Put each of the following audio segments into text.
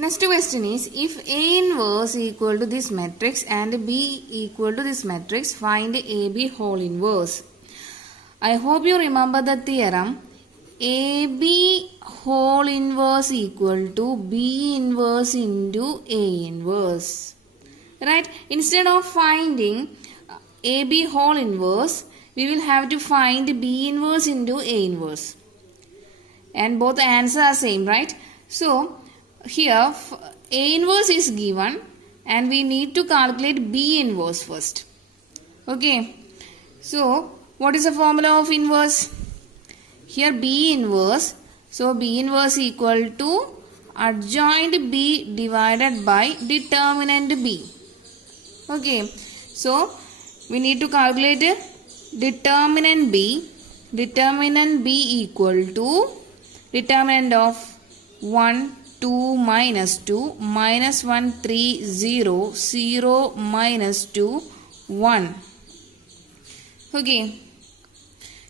Next question is, if A inverse equal to this matrix and B equal to this matrix, find AB whole inverse. I hope you remember the theorem. AB whole inverse equal to B inverse into A inverse. Right? Instead of finding AB whole inverse, we will have to find B inverse into A inverse. And both the answers are same, right? So, here A inverse is given and we need to calculate B inverse first. Okay. So, what is the formula of inverse? Here B inverse. So, B inverse equal to adjoint B divided by determinant B. Okay. So, we need to calculate determinant B. Determinant B equal to determinant of 1, 2 minus 2, minus 1, 3, 0, 0 minus 2, 1. Okay.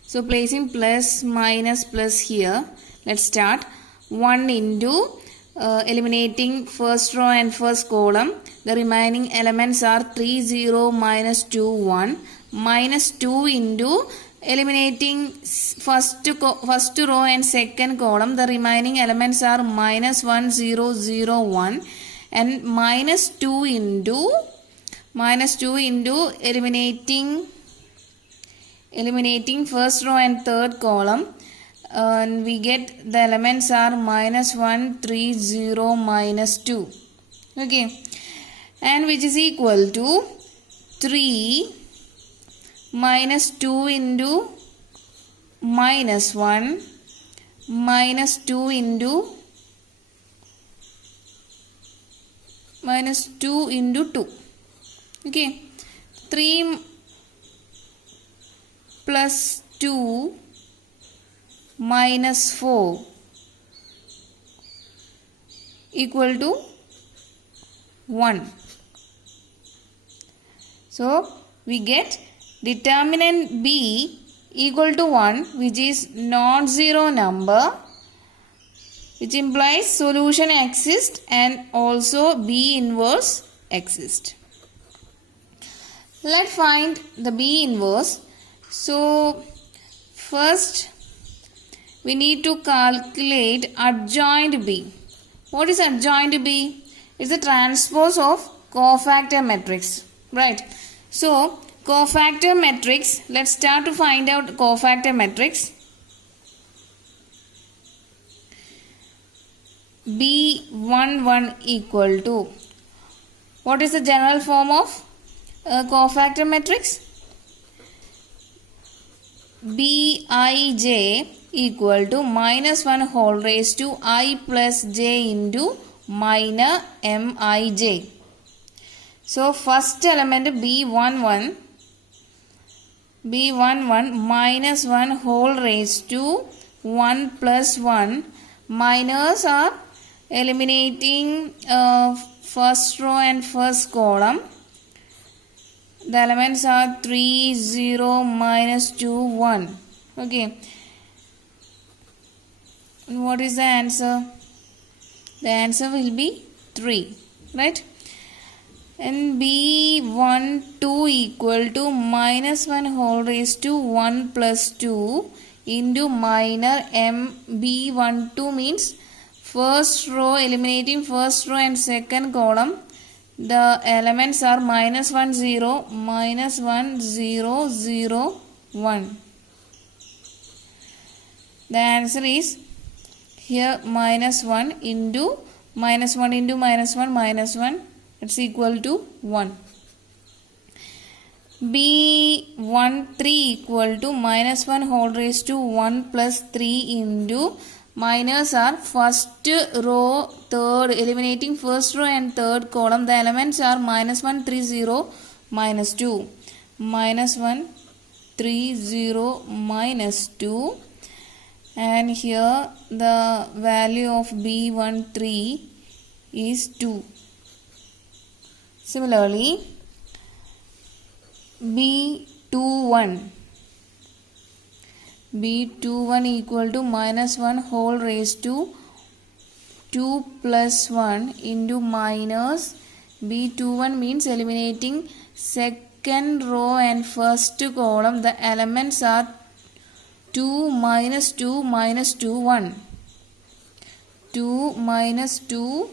So, placing plus, minus, plus here. Let's start. 1 into eliminating first row and first column. The remaining elements are 3, 0, minus 2, 1. Minus 2 into eliminating first row and second column. The remaining elements are minus 1, 0, 0, 1. And minus 2 into eliminating first row and third column. And we get the elements are minus 1, 3, 0, minus 2. Okay. And which is equal to 3 minus 2 into minus 1 minus 2 into 2. Okay. 3 plus 2 minus 4 equal to 1. So, we get determinant B equal to 1, which is non-zero number, which implies solution exists and also B inverse exists. Let's find the B inverse. So, first we need to calculate adjoint B. What is adjoint B? It's the transpose of cofactor matrix, right? So, cofactor matrix, let's start to find out cofactor matrix. B11 equal to, what is the general form of cofactor matrix? Bij equal to minus 1 whole raised to I plus j into minor Mij. So, first element B11 minus 1 whole raised to 1 plus 1. Minors are eliminating first row and first column. The elements are 3, 0, minus 2, 1. Okay. And what is the answer? The answer will be 3. Right? And B12 equal to minus 1 whole raised to 1 plus 2 into minor B12 means first row, eliminating first row and second column. The elements are minus 1, 0, minus 1, 0, 0, 1. The answer is here minus 1 into minus 1 into minus 1 minus 1. It's equal to 1. B13 equal to minus 1 whole raised to 1 plus 3 into minors are first row, third, eliminating first row and third column. The elements are minus 1, 3, 0, minus 2. Minus 1, 3, 0, minus 2. And here the value of B13 is 2. Similarly, B21 equal to minus 1 whole raised to 2 plus 1 into minus B21 means eliminating second row and first column. The elements are 2 minus 2 minus 2 1. 2 minus 2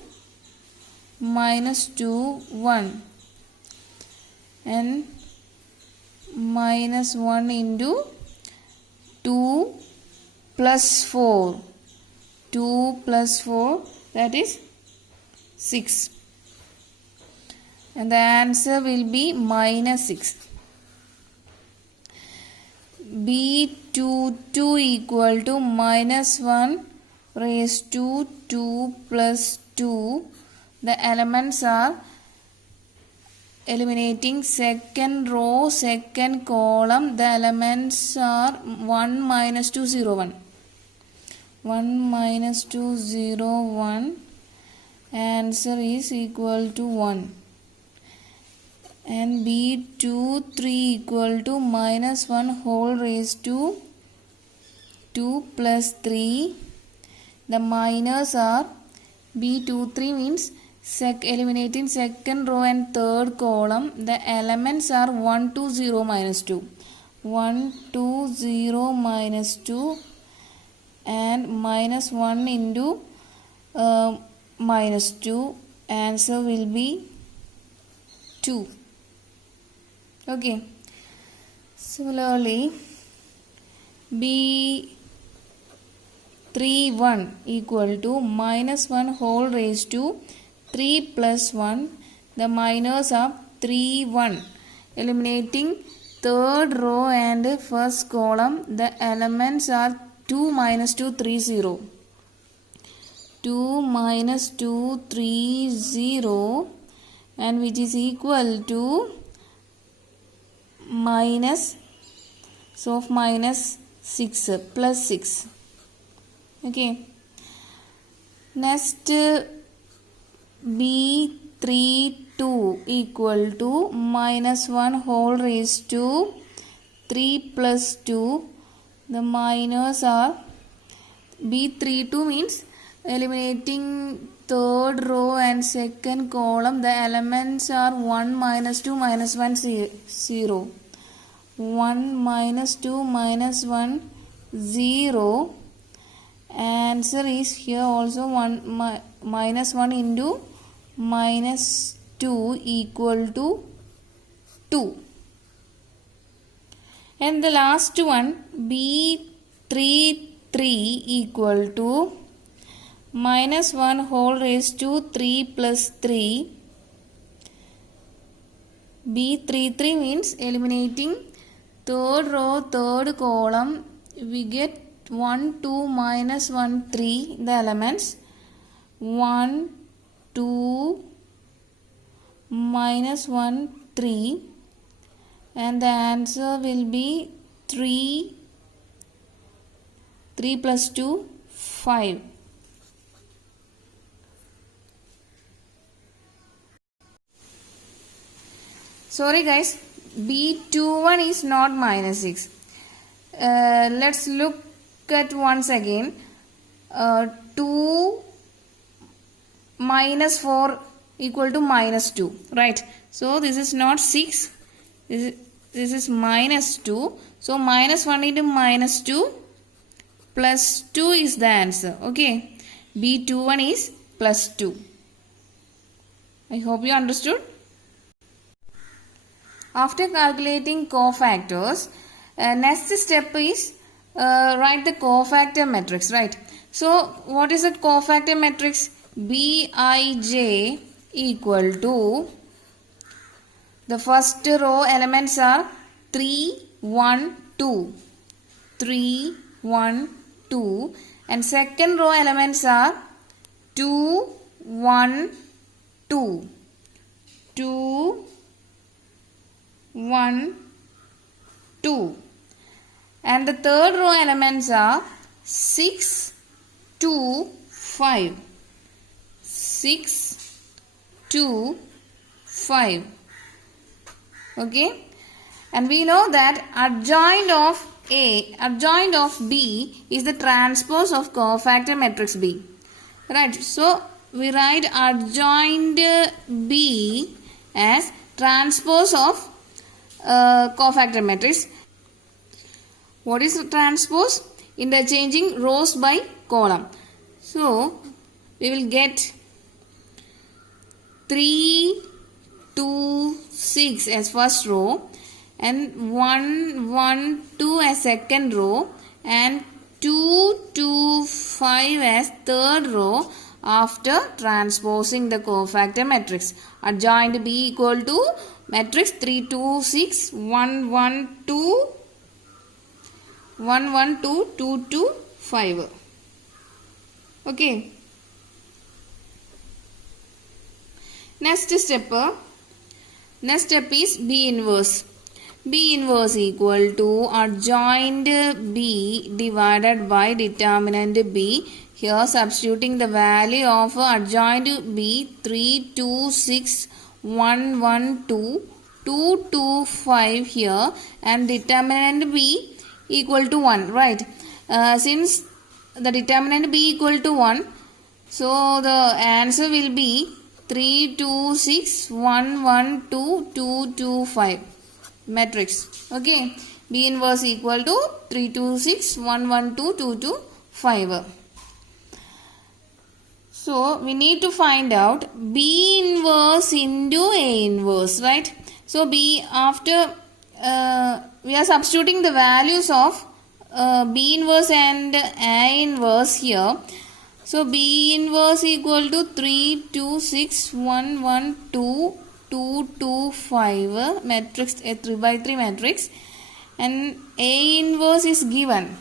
minus 2 1 and minus 1 into 2 plus 4. 2 plus 4, that is 6. And the answer will be minus 6. B22 equal to minus 1 raised to 2 plus 2. The elements are eliminating second row, second column. The elements are 1 minus 2 0 1. 1 minus 2 0 1. Answer is equal to 1. And B23 equal to minus 1 whole raised to 2 plus 3. The minus are B23 means eliminating second row and third column. The elements are 1 2 0 minus 2. 1 2 0 minus 2 and minus 1 into minus 2. Answer will be 2. Okay. Similarly, B31 equal to minus 1 whole raised to 3 plus 1. The minus are 3 1. Eliminating third row and first column. The elements are 2 minus 2 3 0. 2 minus 2 3 0 and which is equal to minus, so minus 6 plus 6. Okay. Next, B32 equal to minus 1 whole raised to 3 plus 2. The minus are B32 means eliminating third row and second column. The elements are 1 minus 2 minus 1 0. 1 minus 2 minus 1 0. Answer is here also 1 minus 1 into minus 2 equal to 2. And the last one, B33 equal to minus 1 whole raised to 3 plus 3. B33 means eliminating third row, third column. We get 1 2 minus 1 3. The elements 1 2 minus 1 3. And the answer will be 3. 3 plus 2 5. Sorry guys, B21 is not minus 6. Let's look at once again. 2 minus 4 equal to minus 2. Right. So this is not 6. This is minus 2. So minus 1 into minus 2 plus 2 is the answer. Okay. B21 is plus 2. I hope you understood. After calculating cofactors, next step is write the cofactor matrix, right? So what is a cofactor matrix? Bij equal to, the first row elements are 3 1 2. 3 1 2 and second row elements are 2 1 2. 2 1 2 and the third row elements are 6 2 5. 6 2 5. Okay, and we know that adjoint of B is the transpose of cofactor matrix B. Right, so we write adjoint B as transpose of cofactor matrix. What is transpose? Interchanging rows by column. So we will get 3, 2, 6 as first row and 1, 1, 2 as second row and 2, 2, 5 as third row after transposing the cofactor matrix. Adjoint B equal to matrix 3, 2, 6, 1, 1, 2, 1, 1, 2, 2, 2, 5. Okay. Next step is B inverse. B inverse equal to adjoint B divided by determinant B. Here substituting the value of adjoint B 3, 2, 6, 1, 1, 2, 2, 2, 5 here and determinant B equal to 1, right? Since the determinant B equal to 1, so the answer will be 3, 2, 6, 1, 1, 2, 2, 2, 5 matrix. Okay, B inverse equal to 3, 2, 6, 1, 1, 2, 2, 2, 5. So we need to find out B inverse into A inverse, right? So B after we are substituting the values of B inverse and A inverse here. So B inverse equal to 3, 2, 6, 1, 1, 2, 2, 2, 5 matrix, a 3 by 3 matrix, and A inverse is given.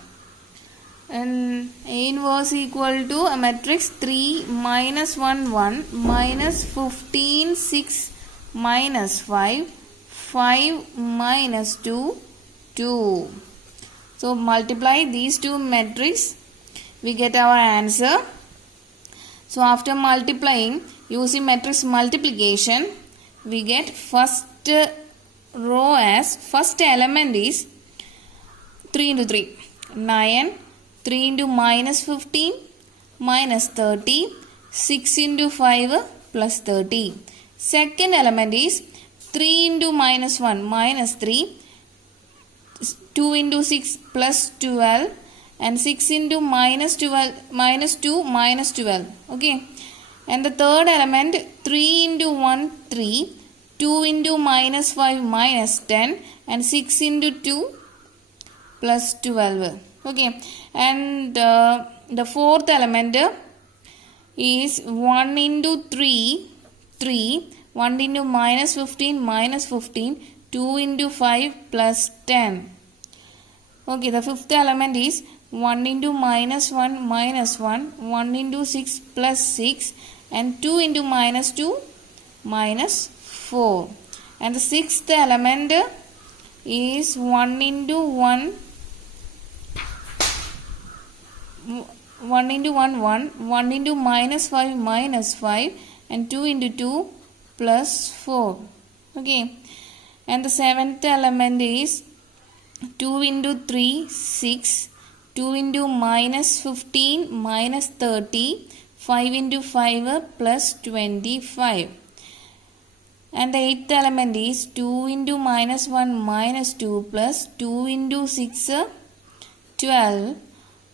And A inverse equal to a matrix 3 minus 1 1 minus 15 6 minus 5 5 minus 2 2. So multiply these two matrices, we get our answer. So after multiplying using matrix multiplication, we get first row as first element is 3 into 3 9, 3 into minus 15 minus 30, 6 into 5 plus 30. Second element is 3 into minus 1 minus 3, 2 into 6 plus 12 and 6 into minus 12 minus 2 minus 12. Okay, and the third element 3 into 1 3, 2 into minus 5 minus 10 and 6 into 2 plus 12. Okay, and the fourth element is 1 into 3 3, 1 into minus 15 minus 15, 2 into 5 plus 10. Okay, the fifth element is 1 into minus 1 minus 1, 1 into 6 plus 6 and 2 into minus 2 minus 4. And the sixth element is 1 into 1 1 into 1 1, 1 into minus 5 minus 5 and 2 into 2 plus 4. Okay, and the seventh element is 2 into 3 6, 2 into minus 15 minus 30, 5 into 5 plus 25. And the eighth element is 2 into minus 1 minus 2 plus 2 into 6 12,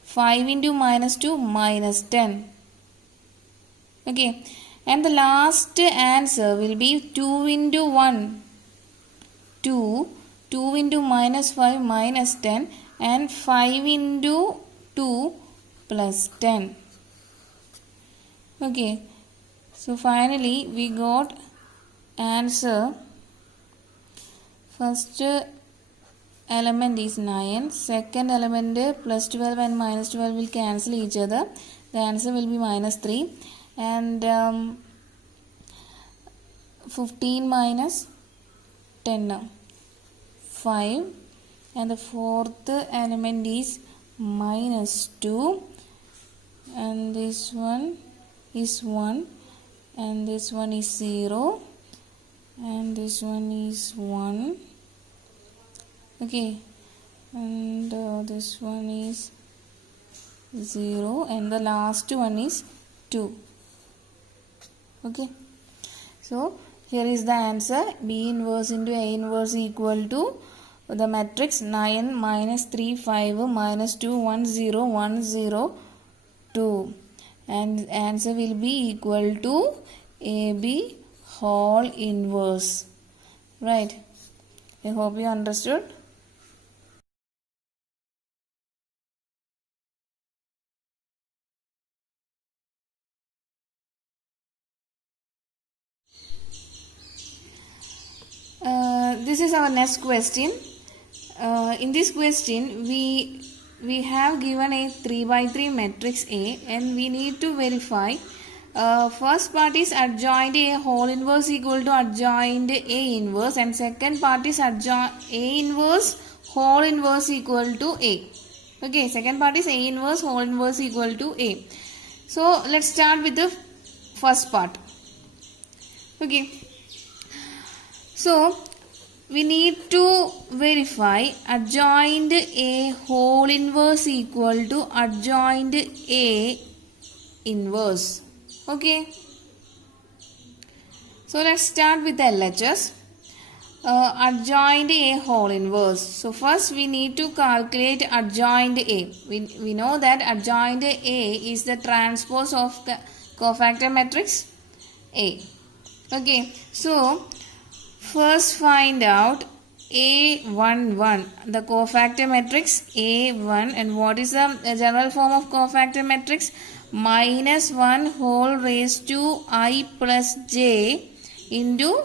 5 into minus 2 minus 10. Okay, and the last answer will be 2 into 1 2, 2 into minus 5 minus 10 and 5 into 2 plus 10. Okay, so finally we got answer. First element is 9, second element plus 12 and minus 12 will cancel each other. The answer will be minus 3 and 15 minus 10 5, and the fourth element is minus 2 and this one is 1 and this one is 0 and this one is 1. Okay, and this one is 0 and the last one is 2. Okay, so here is the answer. B inverse into A inverse equal to the matrix 9 minus 3 5 minus 2 1 0 1 0 2, and answer will be equal to AB whole inverse. Right, I hope you understood. This is our next question. In this question we have given a 3 by 3 matrix A, and we need to verify first part is adjoint A whole inverse equal to adjoint A inverse, and second part is adjoint A inverse whole inverse equal to A. Okay, second part is A inverse whole inverse equal to A. So let's start with the first part. Okay, so we need to verify adjoint A whole inverse equal to adjoint A inverse. Okay, so let's start with the LHS. Adjoint A whole inverse. So first we need to calculate adjoint A. We know that adjoint A is the transpose of the cofactor matrix A. Okay, so first find out A11, the cofactor matrix A1, and what is the general form of cofactor matrix? Minus 1 whole raised to I plus j into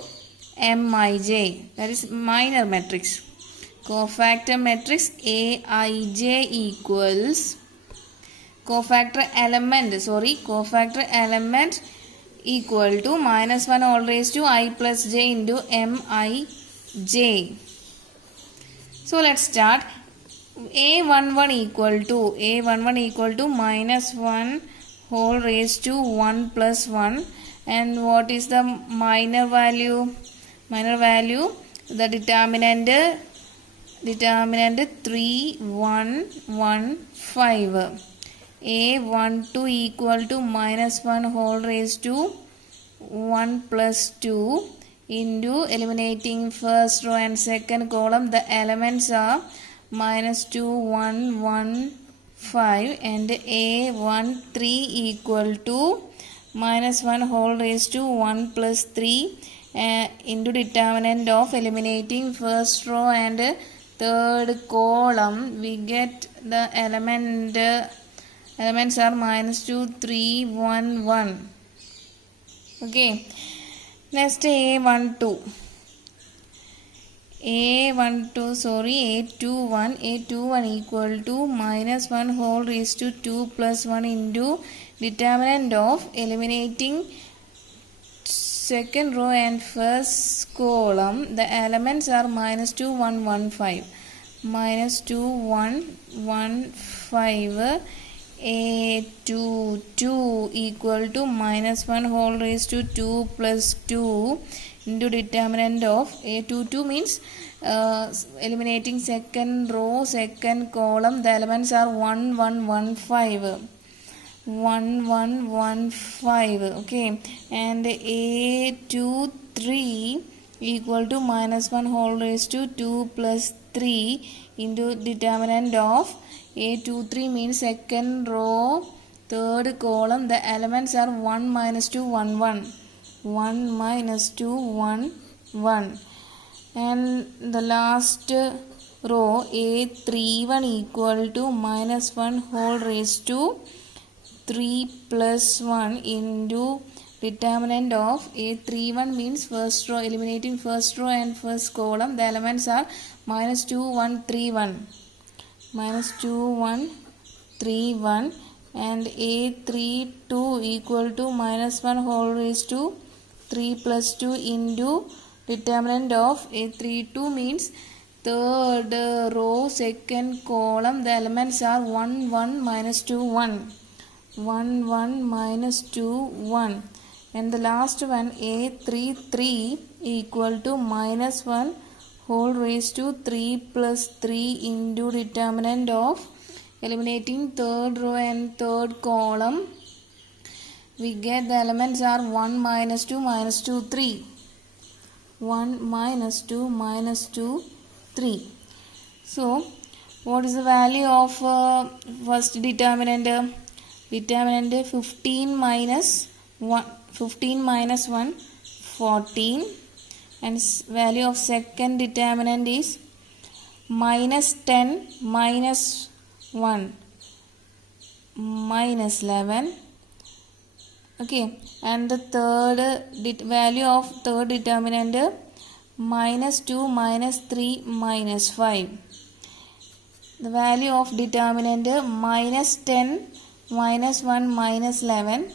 Mij. That is minor matrix. Cofactor matrix Aij equals cofactor element equal to minus 1 all raised to I plus j into Mij. So let's start. A11 equal to minus 1 whole raised to 1 plus 1, and what is the minor value? The determinant 3115. A12 equal to minus 1 whole raised to 1 plus 2 into eliminating first row and second column. The elements are minus 2 1 1 5, and A13 equal to minus 1 whole raised to 1 plus 3 into determinant of eliminating first row and third column. We get the elements are minus 2 3 1 1. Okay, next A21 equal to minus 1 whole raised to 2 plus 1 into determinant of eliminating second row and first column. The elements are minus 2 1 1 5. A22 equal to minus 1 whole raised to 2 plus 2 into determinant of A22 means eliminating second row, second column. The elements are 1 1 1 5. 1 1 1 5. Okay, and A23 equal to minus 1 whole raised to 2 plus 3 into determinant of A23 means second row, third column. The elements are 1 minus 2 1 1. 1 minus 2 1 1. And the last row A31 equal to minus 1 whole raised to 3 plus 1 into determinant of A31 means first row, eliminating first row and first column. The elements are minus 2 1 3 1. Minus 2 1 3 1. And A32 equal to minus 1 whole raised to 3 plus 2 into determinant of A32 means third row, second column. The elements are 1 1 minus 2 1. 1 1 minus 2 1. And the last one A33 equal to minus 1 whole raised to 3 plus 3 into determinant of eliminating third row and third column. we get the elements are 1 minus 2 minus 2 3. 1 minus 2 minus 2 3. So what is the value of first determinant? Determinant 15 minus 1, 15 minus 1 14, and value of second determinant is minus 10 minus 1 minus 11. Okay, and the third value of third determinant minus 2 minus 3 minus 5. The value of determinant minus 10 minus 1 minus 11.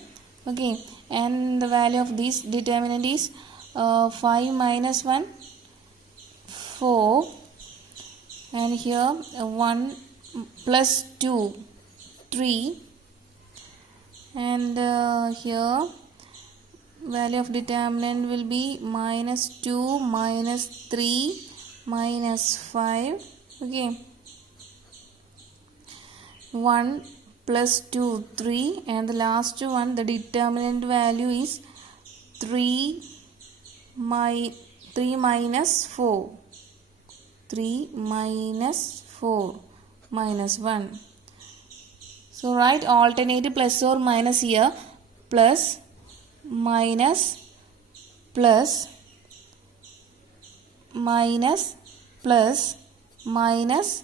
Okay, and the value of this determinant is 5 minus 1 4, and here 1 plus 2 3, and here value of determinant will be minus 2 minus 3 minus 5. Okay, 1 plus 2 3, and the last one, the determinant value is 3 minus 4, 3 minus 4 minus 1. So write alternate plus or minus here, plus minus plus minus plus minus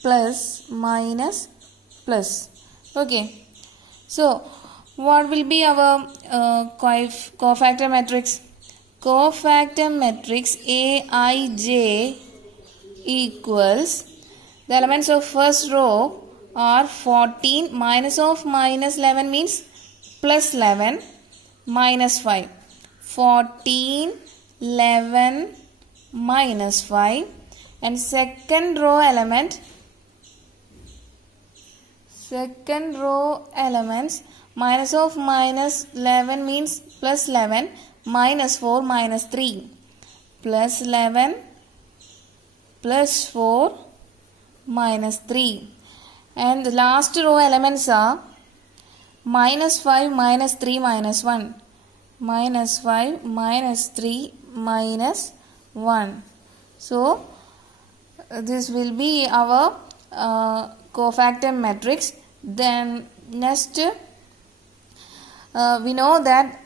plus minus plus. Okay, so what will be our cofactor matrix? Cofactor matrix Aij equals, the elements of first row are 14, minus of minus 11 means plus 11 minus 5, 14 11 minus 5, and second row elements minus of minus 11 means plus 11 minus 4 minus 3, plus 11 plus 4 minus 3, and the last row elements are minus 5 minus 3 minus 1, minus 5 minus 3 minus 1. So this will be our cofactor matrix. Then next we know that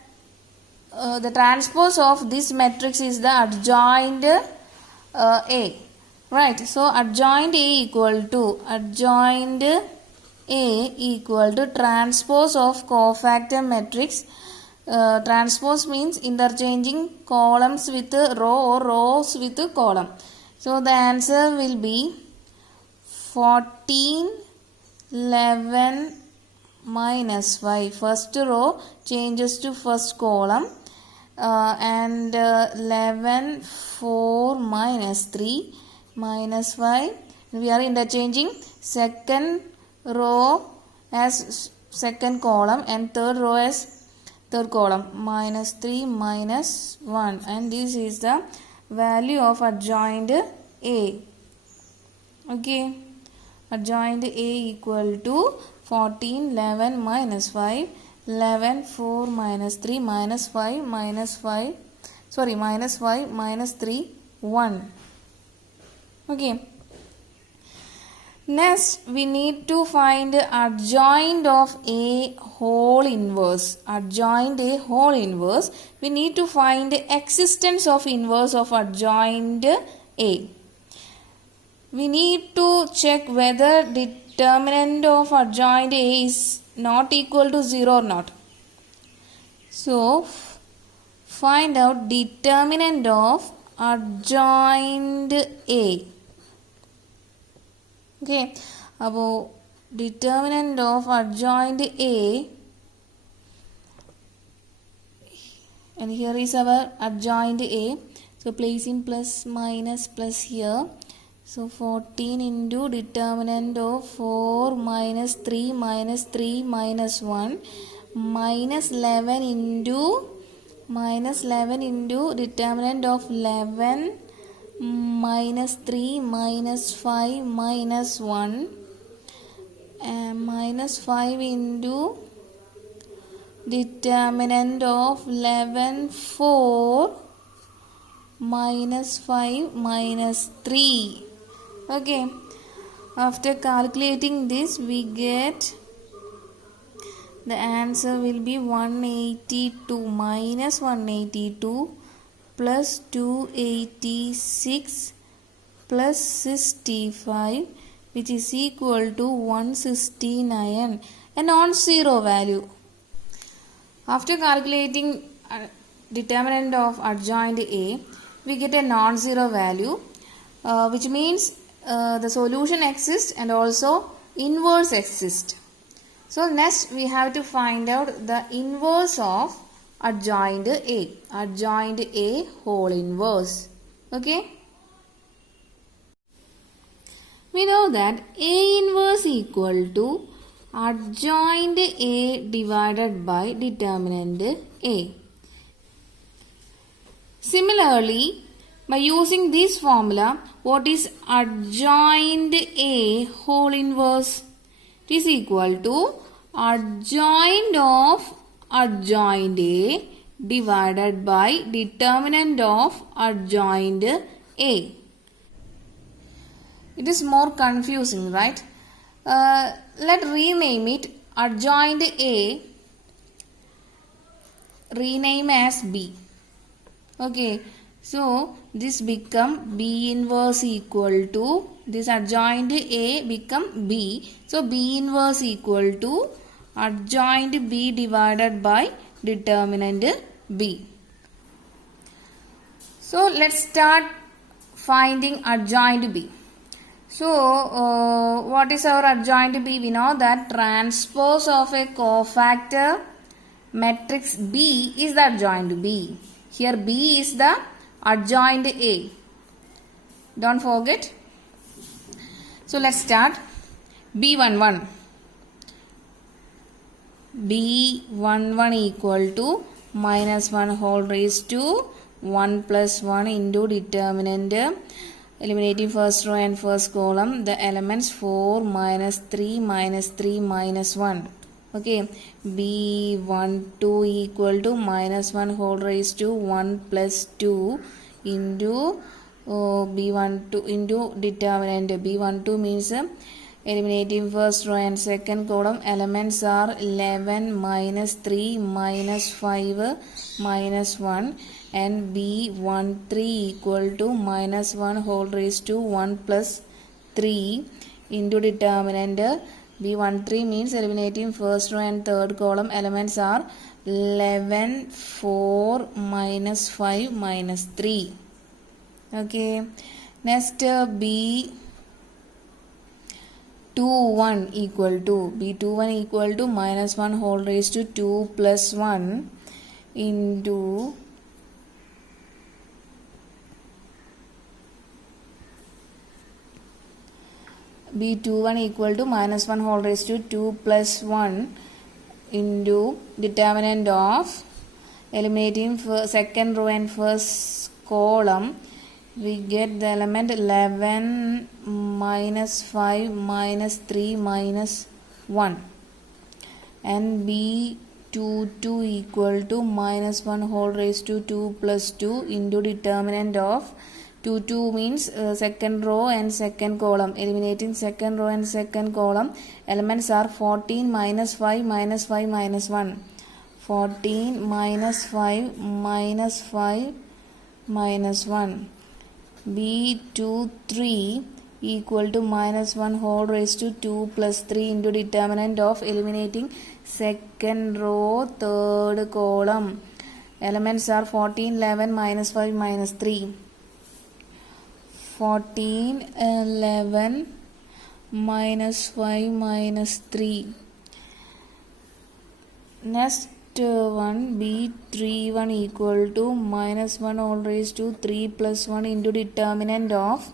the transpose of this matrix is the adjoint A, right? So adjoint A equal to transpose of cofactor matrix. Transpose means interchanging columns with row or rows with column. So the answer will be 14 11 minus 5. First row changes to first column, and 11 4 minus 3 minus 5. We are interchanging second row as second column and third row as third column, minus 3 minus 1, and this is the value of adjoint A. Okay, adjoint A equal to 14 11 minus 5, 11 4 minus 3 minus 5 minus 5, sorry, minus 5 minus 3 1. Okay, next we need to find adjoint of A whole inverse. Adjoint A whole inverse, we need to find existence of inverse of adjoint A. We need to check whether determinant of adjoint A is not equal to 0 or not. So find out determinant of adjoint A. Okay, about determinant of adjoint A, and here is our adjoint A. So placing plus minus plus here. So 14 into determinant of 4 minus 3 minus 3 minus 1 minus 11 into determinant of 11 minus 3 minus 5 minus 1 and minus 5 into determinant of 11 4 minus 5 minus 3. Okay, after calculating this we get the answer will be 182 minus 182 plus 286 plus 65, which is equal to 169, a non-zero value. After calculating determinant of adjoint A, we get a non-zero value, which means the solution exists and also inverse exists. So next we have to find out the inverse of adjoint A. Adjoint A whole inverse. Okay. We know that A inverse equal to adjoint A divided by determinant A. Similarly, by using this formula, what is adjoint A whole inverse? It is equal to adjoint of adjoint A divided by determinant of adjoint A. It is more confusing, right? Let's rename it adjoint A, rename as B. Okay, so this become B inverse equal to, this adjoint A become B. So B inverse equal to adjoint B divided by determinant B. So let's start finding adjoint B. So what is our adjoint B? We know that transpose of a cofactor matrix B is the adjoint B. Here B is the adjoint A. Don't forget. So let's start. B11. B11 equal to minus 1 whole raised to 1 plus 1 into determinant. Eliminating first row and first column. The elements 4 minus 3 minus 3 minus 1. Okay, B12 equal to minus 1 whole raised to 1 plus 2 into B12 into determinant. B12 means eliminating first row and second column. Elements are 11 minus 3 minus 5 minus 1, and B13 equal to minus 1 whole raised to 1 plus 3 into determinant. B13 means eliminating first row and third column. Elements are 11, 4, minus 5, minus 3. Okay. Next B21 equal to minus 1 whole raised to 2 plus 1 into B21 equal to minus 1 whole raised to 2 plus 1 into determinant of eliminating second row and first column. We get the element 11 minus 5 minus 3 minus 1, and B22 equal to minus 1 whole raised to 2 plus 2 into determinant of 2 means second row and second column. Eliminating second row and second column. Elements are 14 minus 5 minus 5 minus 1. 14 minus 5 minus 5 minus 1. B23 equal to minus 1 whole raised to 2 plus 3 into determinant of eliminating second row third column. Elements are 14, 11 minus 5 minus 3. 14, 11 minus 5 minus 3. Next one, B31 equal to minus 1 whole raised to 3 plus 1 into determinant of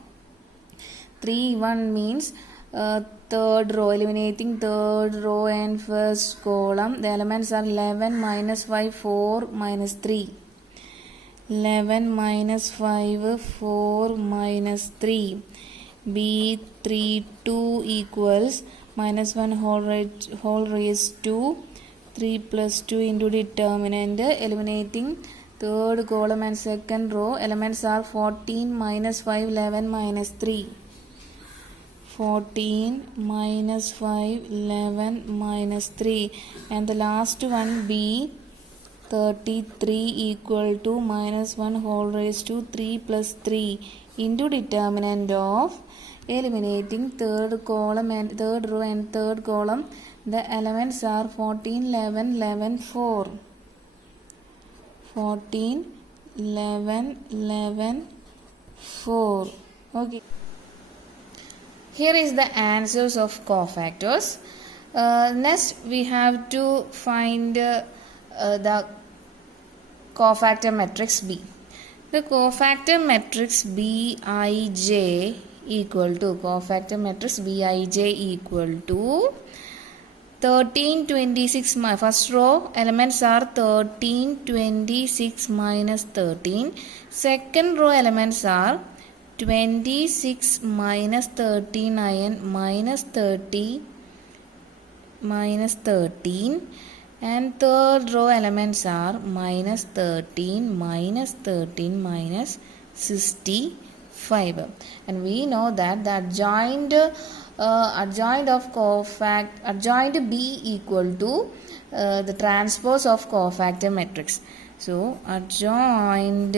1 means third row, eliminating third row and first column. The elements are 11 minus 5, 4 minus 3. 11 minus 5, 4 minus 3. B32 equals minus 1 whole raised to 3 plus 2 into determinant, eliminating third column and second row. Elements are 14 minus 5, 11 minus 3. 14 minus 5, 11 minus 3. And the last one B, 33 equal to minus 1 whole raised to 3 plus 3 into determinant of eliminating third column and third row and third column. The elements are 14, 11, 11, 4. 14, 11, 11, 4. Okay. Here is the answers of cofactors. Next we have to find the cofactor matrix B. The cofactor matrix Bij equal to cofactor matrix Bij equal to 13, 26. First row elements are 13, 26 minus 13. Second row elements are 26 minus 39 minus 30 minus 13. And third row elements are minus 13 minus 13 minus 65. And we know that the adjoint B equal to the transpose of cofactor matrix. So adjoint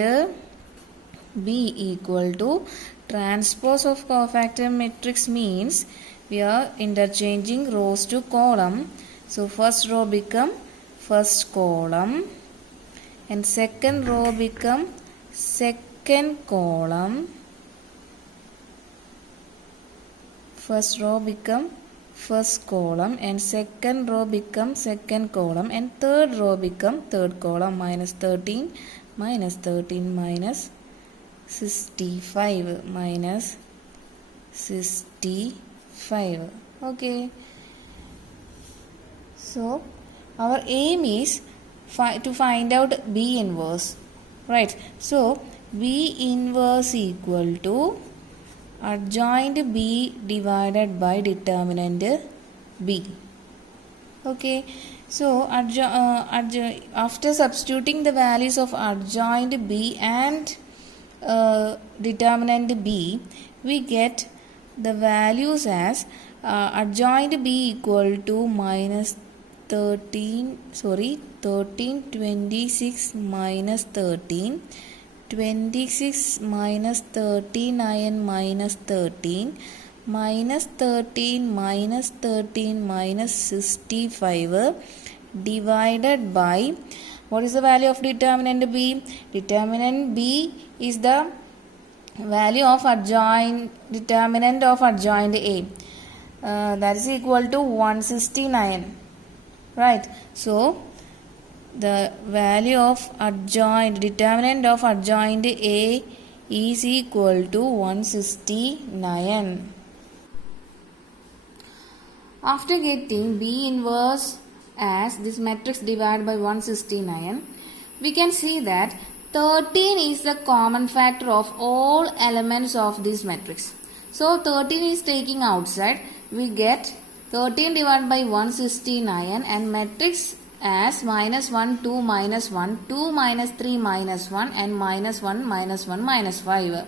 B equal to transpose of cofactor matrix means we are interchanging rows to column. So first row become first column and second row become second column. First row become first column and second row become second column and third row become third column. Minus 13 minus 13 minus 65 minus 65. Okay. So our aim is to find out B inverse, right? So B inverse equal to adjoint B divided by determinant B. Okay. So after substituting the values of adjoint B and determinant B, we get the values as adjoint B equal to minus 13, 26 minus 13, 26 minus 39 minus 13, minus 13 minus 13 minus 65 divided by, what is the value of determinant B? Determinant B is the value of determinant of adjoint A. That is equal to 169. Right. So the value of determinant of adjoint A is equal to 169. After getting B inverse as this matrix divided by 169, we can see that 13 is the common factor of all elements of this matrix. So 13 is taking outside. We get 13 divided by 169 and matrix as minus 1, 2, minus 1, 2 minus 3, minus 1 and minus 1, minus 1, minus 5.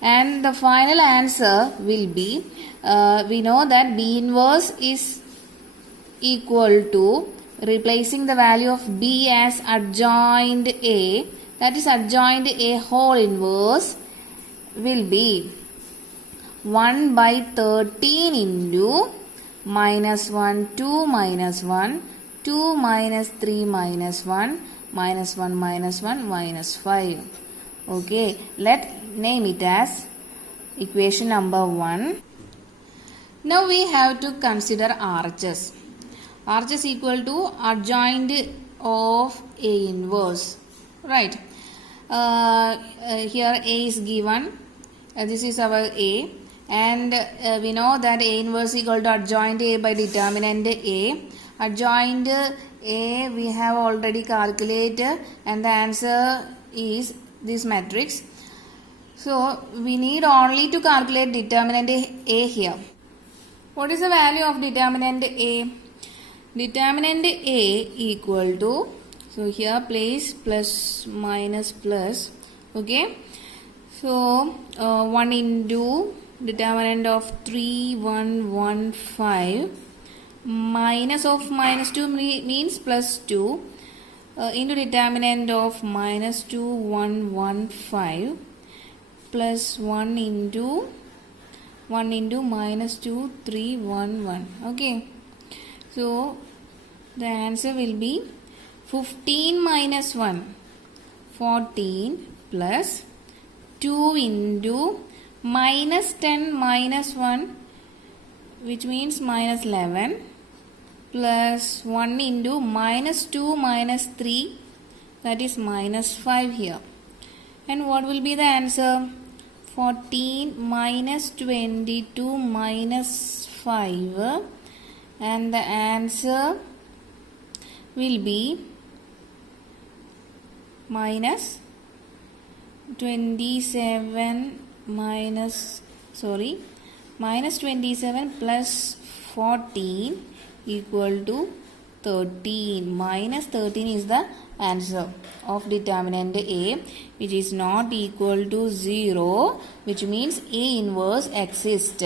And the final answer will be, we know that B inverse is equal to, replacing the value of B as adjoint A, that is adjoint A whole inverse, will be 1 by 13 into minus 1, 2 minus 1, 2 minus 3 minus 1, minus 1 minus 1 minus 5. Okay, let's name it as equation number 1. Now we have to consider RHS. RHS equal to adjoint of A inverse, right? Here A is given, this is our A, and we know that A inverse equal to adjoint A by determinant A. Adjoint A we have already calculated and the answer is this matrix. So we need only to calculate determinant A here. What is the value of determinant A? determinant A equal to, so here place plus minus plus, okay. So 1 into determinant of 3115 minus of minus 2 means plus 2 into determinant of minus 2115 plus 1 into minus 2311. Okay, so the answer will be 15 minus 1 14 plus 2 into minus 10 minus 1, which means minus 11, plus 1 into minus 2 minus 3, that is minus 5 here. And what will be the answer? 14 minus 22 minus 5, and the answer will be minus 27 minus 27 plus 14 equal to 13. Minus 13 is the answer of determinant A, which is not equal to 0, which means A inverse exists.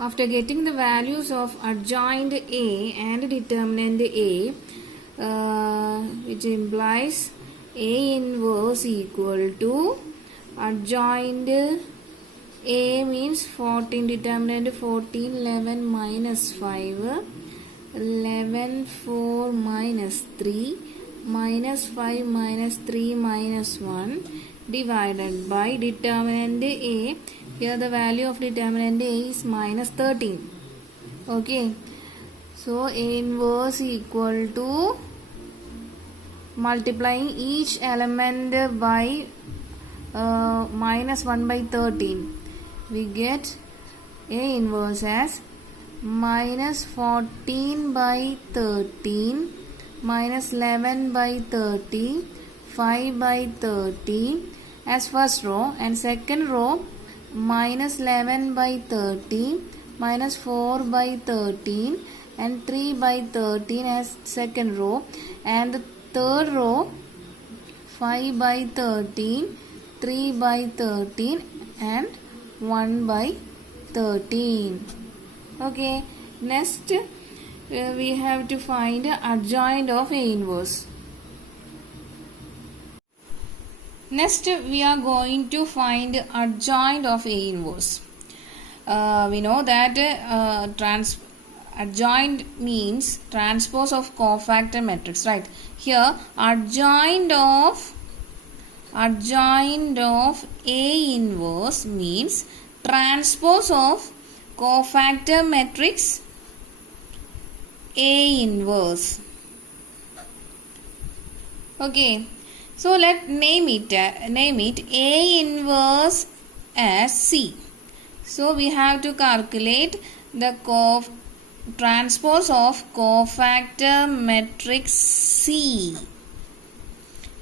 After getting the values of adjoint A and determinant A, which implies A inverse equal to adjoint A means 14, determinant 14, 11 minus 5, 11, 4 minus 3, minus 5 minus 3 minus 1 divided by determinant A. Here the value of determinant A is minus 13. Okay, so A inverse equal to multiplying each element by minus 1 by 13. We get A inverse as minus 14 by 13 minus 11 by 30, 5 by 30 as first row, and second row minus 11 by 30 minus 4 by 13 and 3 by 13 as second row, and the third row 5 by 13, 3 by 13 and 1 by 13. Okay, next we have to find adjoint of A inverse. Next we are going to find adjoint of A inverse. We know that adjoint means transpose of cofactor matrix, right? Here adjoint of A inverse means transpose of cofactor matrix A inverse. Okay, so let name it A inverse as C. So we have to calculate the transpose of cofactor matrix C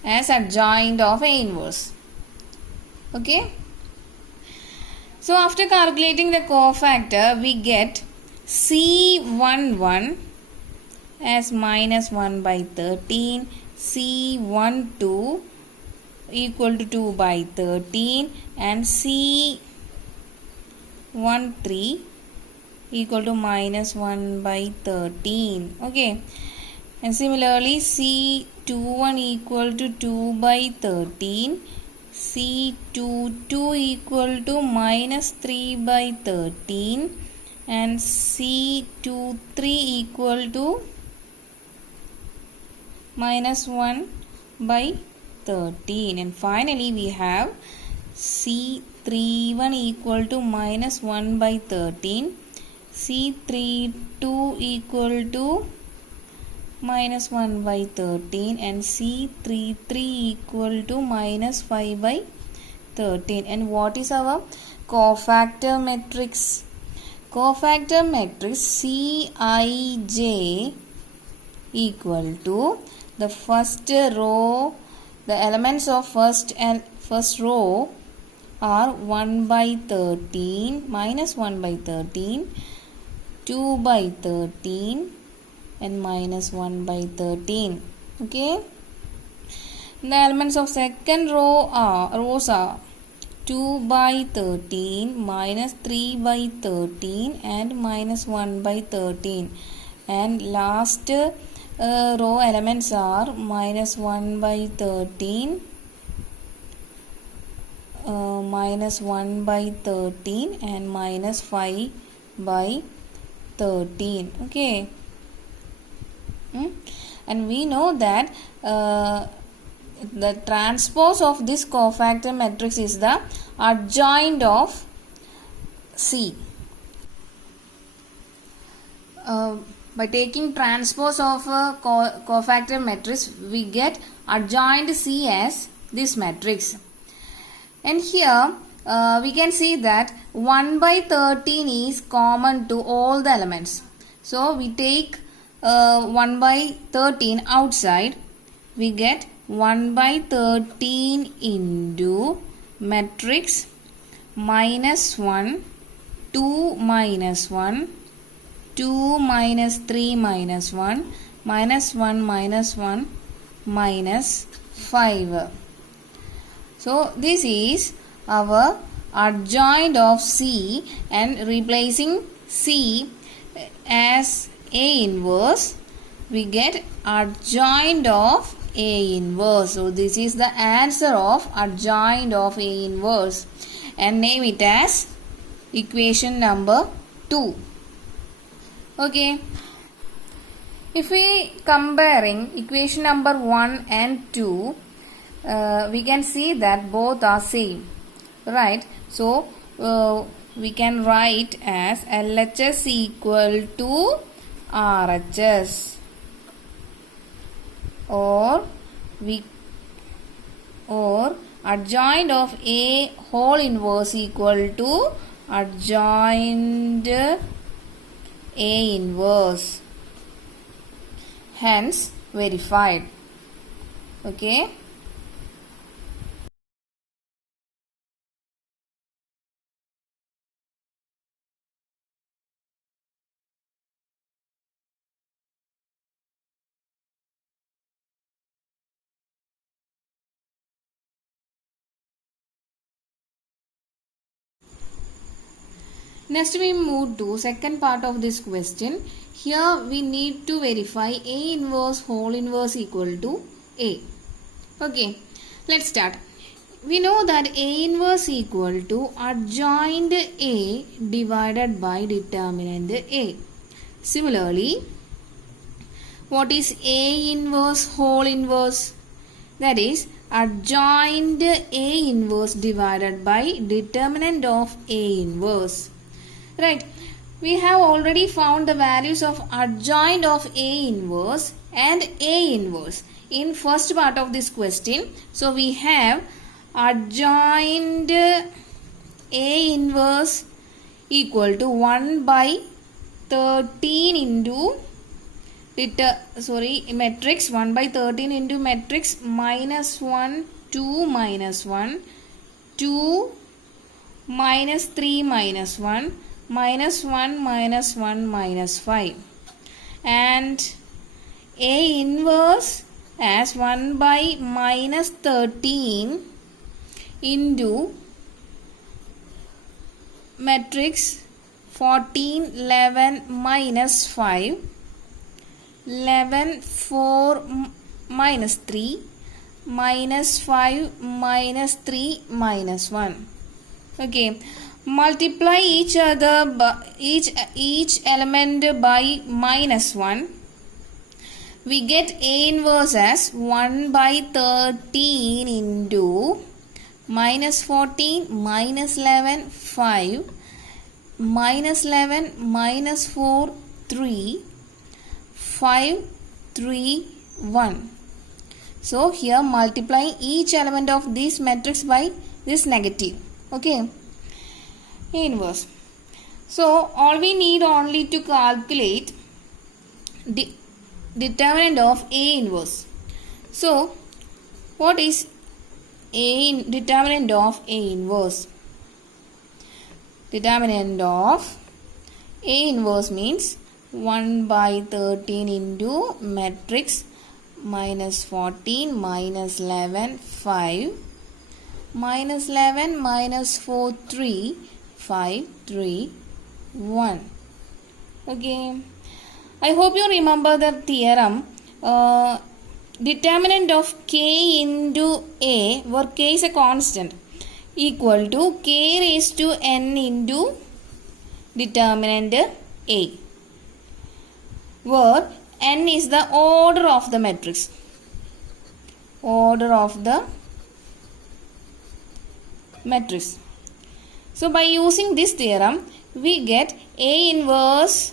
as adjoint of A inverse. Okay, so after calculating the cofactor, we get C11 as minus 1 by 13, C12 equal to 2 by 13, and C13 equal to minus 1 by 13. Okay, and similarly C21 equal to 2 by 13, C22 equal to minus 3 by 13, and C23 equal to minus 1 by 13, and finally we have C31 equal to minus 1 by 13, C32 equal to minus 1 by 13, and C33 equal to minus 5 by 13. And what is our cofactor matrix? Cofactor matrix Cij equal to the first row, the elements of first row are 1 by 13 minus 1 by 13, 2 by 13 and minus 1 by 13. Okay. The elements of second rows are 2 by 13 minus 3 by 13 and minus 1 by 13. And last row elements are minus 1 by 13, minus 1 by 13 and minus 5 by 13. Okay. And we know that the transpose of this cofactor matrix is the adjoint of C. By taking transpose of a cofactor matrix, we get adjoint C as this matrix. And here we can see that 1 by 13 is common to all the elements. So we take 1 by 13 outside. We get 1 by 13 into matrix minus 1, 2 minus 1, 2 minus 3 minus 1, minus 1 minus 1 minus 5. So this is our adjoint of C, and replacing C as A inverse, we get adjoint of A inverse. So this is the answer of adjoint of A inverse, and name it as equation number 2. Okay. If we comparing equation number 1 and 2, we can see that both are same, right? So we can write as LHS equal to RHS, or adjoint of A whole inverse equal to adjoint A inverse, hence verified. Okay. Next we move to second part of this question. Here we need to verify A inverse whole inverse equal to A. Okay, let's start. We know that A inverse equal to adjoint A divided by determinant A. Similarly, what is A inverse whole inverse? That is adjoint A inverse divided by determinant of A inverse. Right, we have already found the values of adjoint of A inverse and A inverse in first part of this question. So we have adjoint A inverse equal to 1 by 13 into matrix 1 by 13 into matrix minus 1, 2 minus 1, 2 minus 3 minus 1, minus 1 minus 1 minus 5, and A inverse as 1 by minus 13 into matrix 14, 11 minus 5, 11, 4 minus 3, minus 5 minus 3 minus 1. Okay. Multiply each element by minus 1. We get A inverse as 1 by 13 into minus 14 minus 11 5, minus 11 minus 4 3, 5 3 1. So here multiplying each element of this matrix by this negative. Okay. A inverse. So all we need only to calculate determinant of A inverse. So what is determinant of A inverse? Determinant of A inverse means 1 by 13 into matrix minus 14 minus 11 5 minus 11 minus 4 3 5 3 1. Okay, I hope you remember the theorem. Determinant of k into a, where k is a constant, equal to k raised to n into determinant a, where n is the order of the matrix. Order of the matrix. So by using this theorem, we get A inverse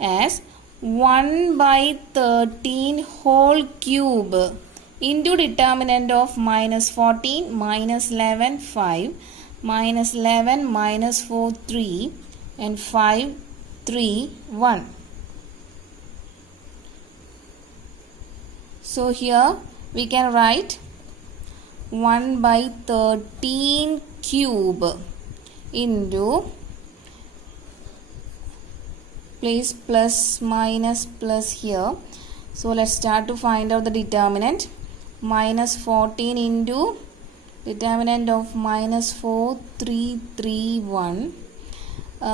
as 1 by 13 whole cube into determinant of minus 14 minus 11 5 minus 11 minus 4 3 and 5 3 1. So here we can write 1 by 13 cube into, place plus minus plus here. So let's start to find out the determinant. Minus 14 into determinant of minus 4 3 3 1,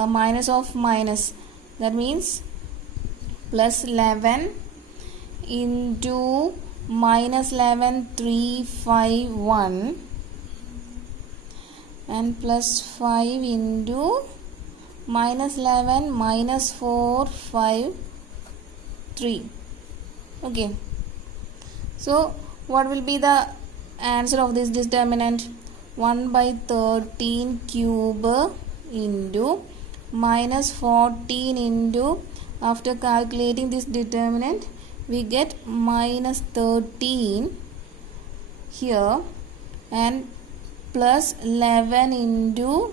minus of minus, that means plus 11 into minus 11 3 5 1 and plus 5 into minus 11 minus 4 5 3. Okay, so what will be the answer of this determinant? 1 by 13 cube into minus 14 into, after calculating this determinant, we get minus 13 here and plus 11 into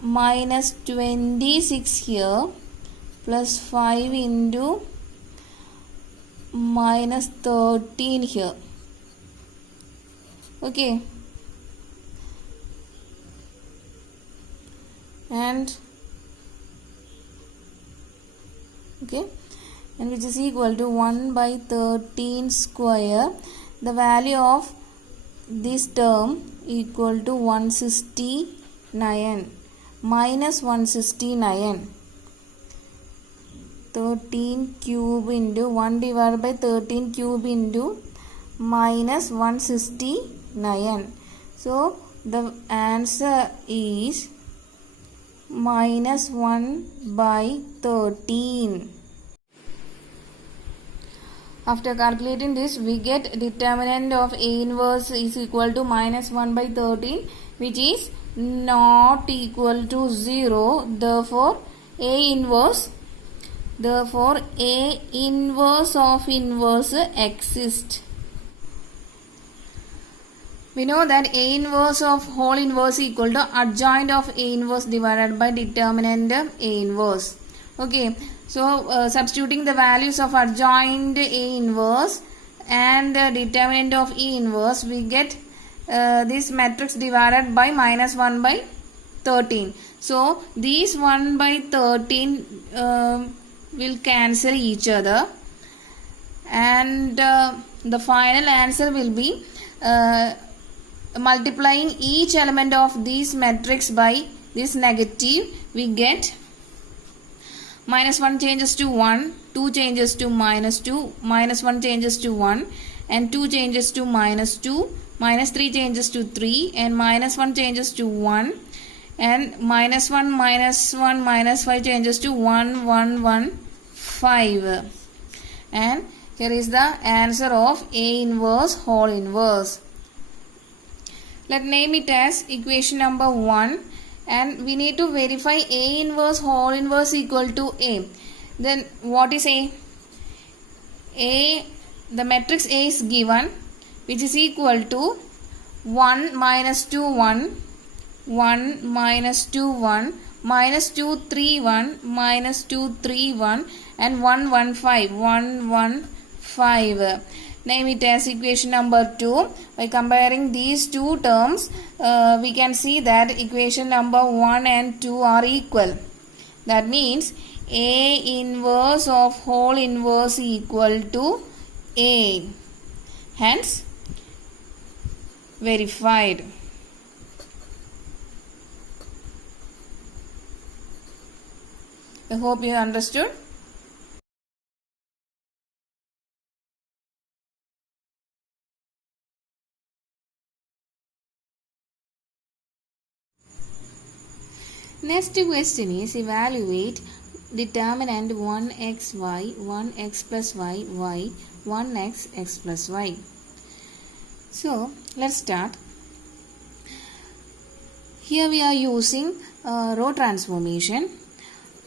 minus 26 here plus 5 into minus 13 here. Okay, and which is equal to 1 by 13 square. The value of this term equal to 169 minus 169. 13 cube into 1 divided by 13 cube into minus 169. So the answer is minus 1 by 13. After calculating this, we get determinant of A inverse is equal to minus 1 by 13, which is not equal to 0. Therefore, A inverse of inverse exists. We know that A inverse of whole inverse equal to adjoint of A inverse divided by determinant A inverse. Okay, so substituting the values of adjoint A inverse and determinant of E inverse, we get this matrix divided by minus 1 by 13. So these 1 by 13 will cancel each other, and the final answer will be multiplying each element of this matrix by this negative. We get minus 1 changes to 1, 2 changes to minus 2, minus 1 changes to 1, and 2 changes to minus 2, minus 3 changes to 3, and minus 1 changes to 1, and minus 1 minus 1 minus 5 changes to 1 1 1 5. And here is the answer of A inverse whole inverse. Let's name it as equation number 1. And we need to verify A inverse whole inverse equal to A. Then what is A? The matrix A is given, which is equal to 1 minus 2 1, 1 minus 2 1, minus 2 3 1, minus 2 3 1, and 1 1 5, 1 1 5. Name it as equation number 2. By comparing these two terms, we can see that equation number 1 and 2 are equal. That means A inverse of whole inverse equal to A. Hence, verified. I hope you understood. Next question is evaluate determinant 1xy, 1x plus y, y, 1x, x plus y. So, let's start. Here we are using row transformation.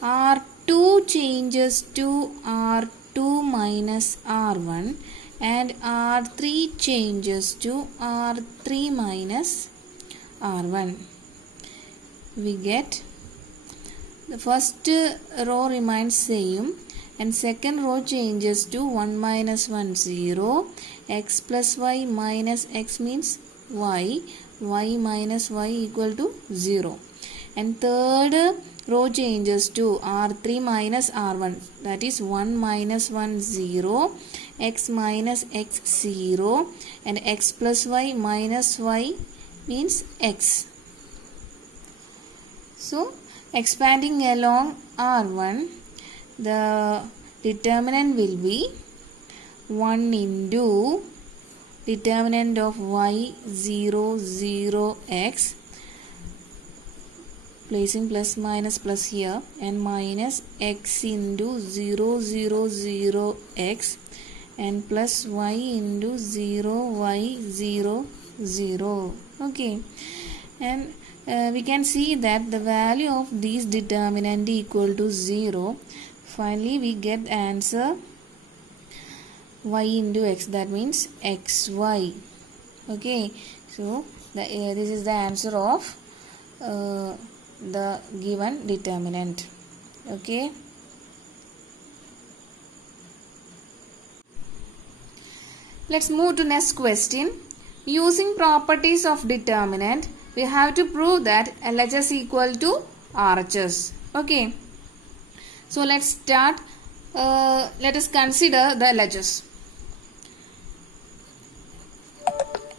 R2 changes to R2 minus R1 and R3 changes to R3 minus R1. We get the first row remains same and second row changes to 1 minus 1 0, x plus y minus x means y, y minus y equal to 0, and third row changes to R3 minus R1, that is 1 minus 1 0, x minus x 0, and x plus y minus y means x. So, expanding along R1, the determinant will be 1 into determinant of y 0 0 x, placing plus minus plus here, and minus x into 0 0 0 x and plus y into 0 y 0 0. Okay, and we can see that the value of these determinant equal to 0. Finally, we get the answer y into x, that means xy. Okay, so this is the answer of the given determinant. Okay, let's move to next question. Using properties of determinant, we have to prove that LHS equal to RHS. Okay, so let's start. Let us consider the LHS.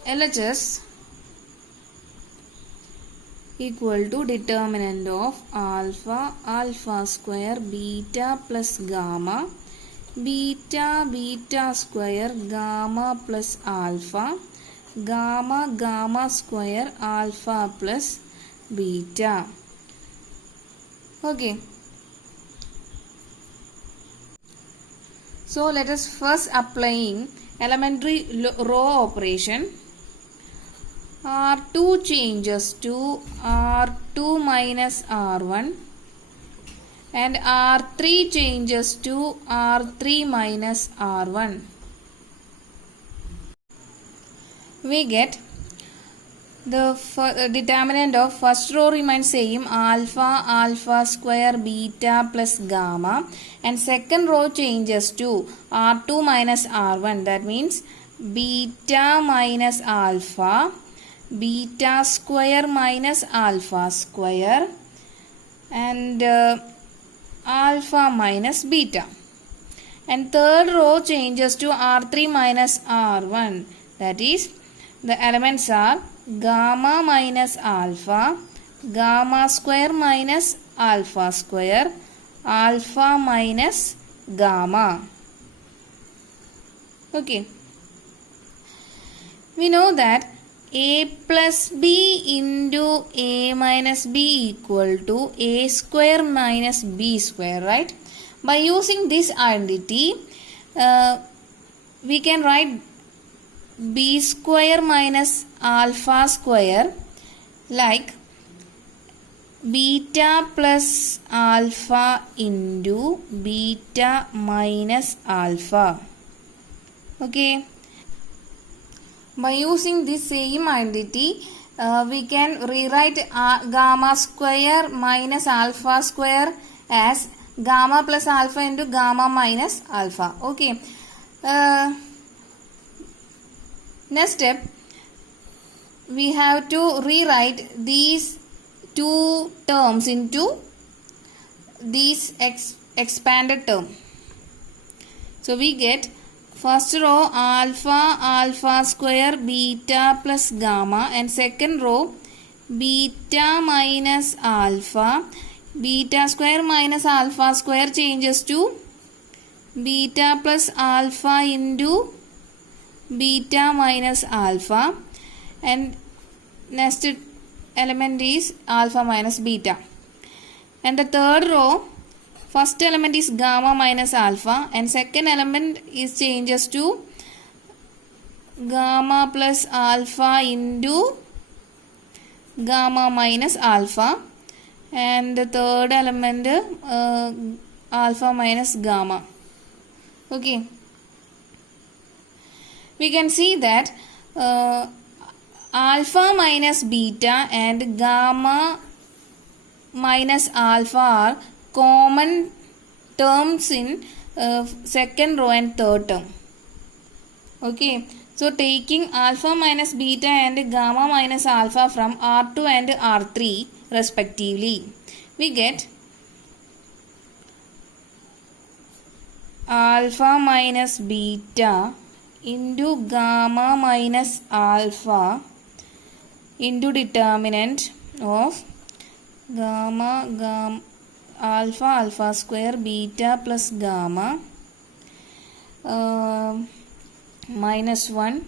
LHS equal to determinant of alpha, alpha square, beta plus gamma, beta, beta square, gamma plus alpha, gamma, gamma square, alpha plus beta. Okay. So let us first applying elementary row operation. R2 changes to R2 minus R1 and R3 changes to R3 minus R1. We get the determinant of first row remains same, alpha, alpha square, beta plus gamma, and second row changes to R2 minus R1, that means beta minus alpha, beta square minus alpha square, and alpha minus beta, and third row changes to R3 minus R1, that is the elements are gamma minus alpha, gamma square minus alpha square, alpha minus gamma. Okay, we know that a plus b into a minus b equal to a square minus b square, right? By using this identity, we can write b square minus alpha square like beta plus alpha into beta minus alpha. Okay. By using this same identity, we can rewrite gamma square minus alpha square as gamma plus alpha into gamma minus alpha. Okay. Next step, we have to rewrite these two terms into these expanded term. So we get first row alpha square beta plus gamma, and second row beta minus alpha. Beta square minus alpha square changes to beta plus alpha into beta minus alpha, and next element is alpha minus beta. And the third row, first element is gamma minus alpha, and second element is changes to gamma plus alpha into gamma minus alpha, and the third element alpha minus gamma. Okay, we can see that alpha minus beta and gamma minus alpha are common terms in second row and third term. Okay, so taking alpha minus beta and gamma minus alpha from R2 and R3 respectively, we get alpha minus beta into gamma minus alpha into determinant of alpha square beta plus gamma minus 1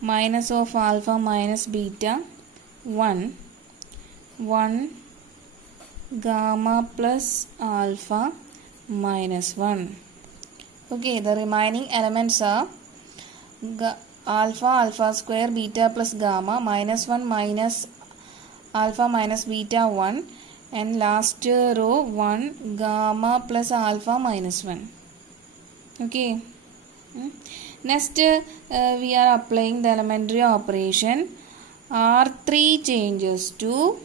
minus of alpha minus beta 1 gamma plus alpha minus 1. Okay, the remaining elements are alpha square beta plus gamma minus 1 minus alpha minus beta 1, and last row 1 gamma plus alpha minus 1. Okay. Next we are applying the elementary operation. R3 changes to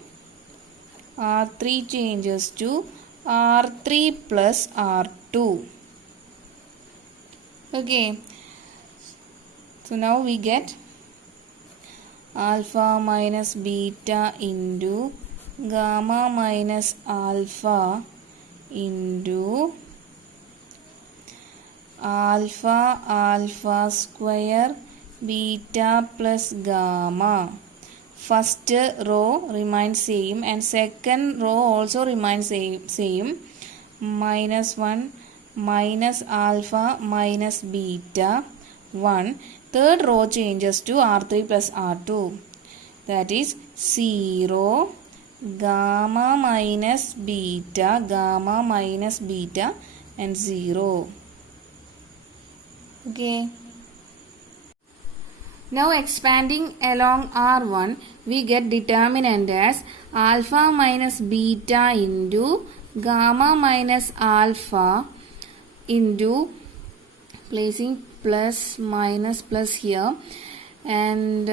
R3 plus R2. Okay, so now we get alpha minus beta into gamma minus alpha into alpha square beta plus gamma. First row remains same and second row also remains same. Minus 1 minus alpha minus beta 1. Third row changes to R3 plus R2. That is 0 gamma minus beta and 0. Okay. Now expanding along R1, we get determinant as alpha minus beta into gamma minus alpha into, placing plus minus plus here, and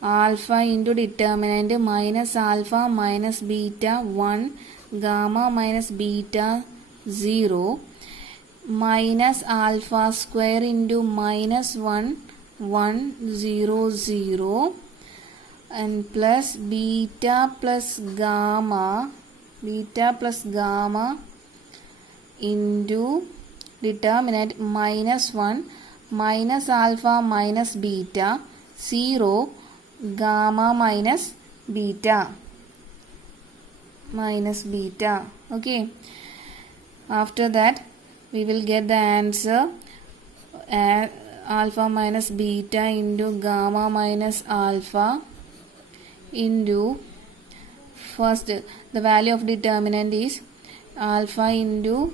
alpha into determinant minus alpha minus beta 1 gamma minus beta 0 minus alpha square into minus 1 0 0 and plus beta plus gamma into determinant minus 1 minus alpha minus beta 0 gamma minus beta. Okay, after that we will get the answer alpha minus beta into gamma minus alpha into, first the value of determinant is alpha into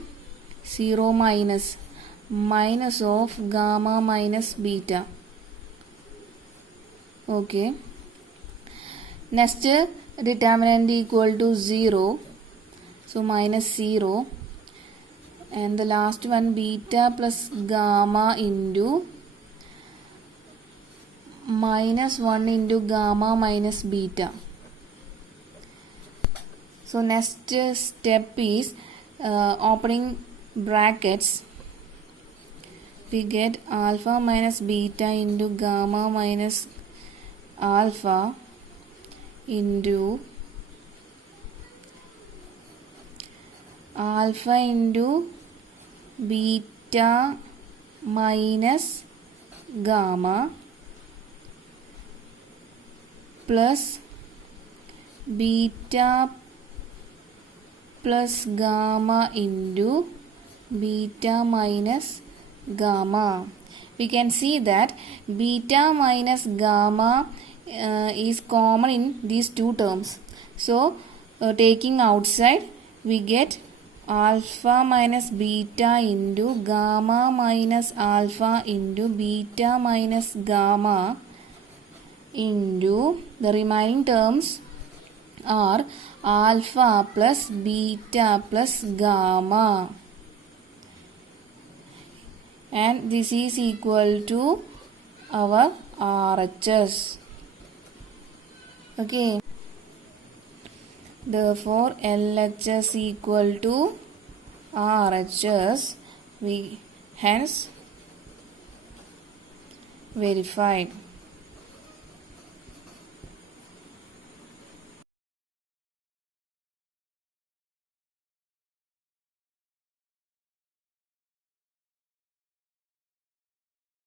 0 minus of gamma minus beta. Okay, next determinant equal to 0, so minus 0, and the last one beta plus gamma into minus 1 into gamma minus beta. So next step is opening brackets. We get alpha minus beta into gamma minus alpha into alpha into beta minus gamma plus beta plus gamma into beta minus gamma. We can see that beta minus gamma is common in these two terms. So taking outside, we get alpha minus beta into gamma minus alpha into beta minus gamma into the remaining terms are alpha plus beta plus gamma, and this is equal to our RHS. Okay, therefore LHS equal to RHS, we hence verified.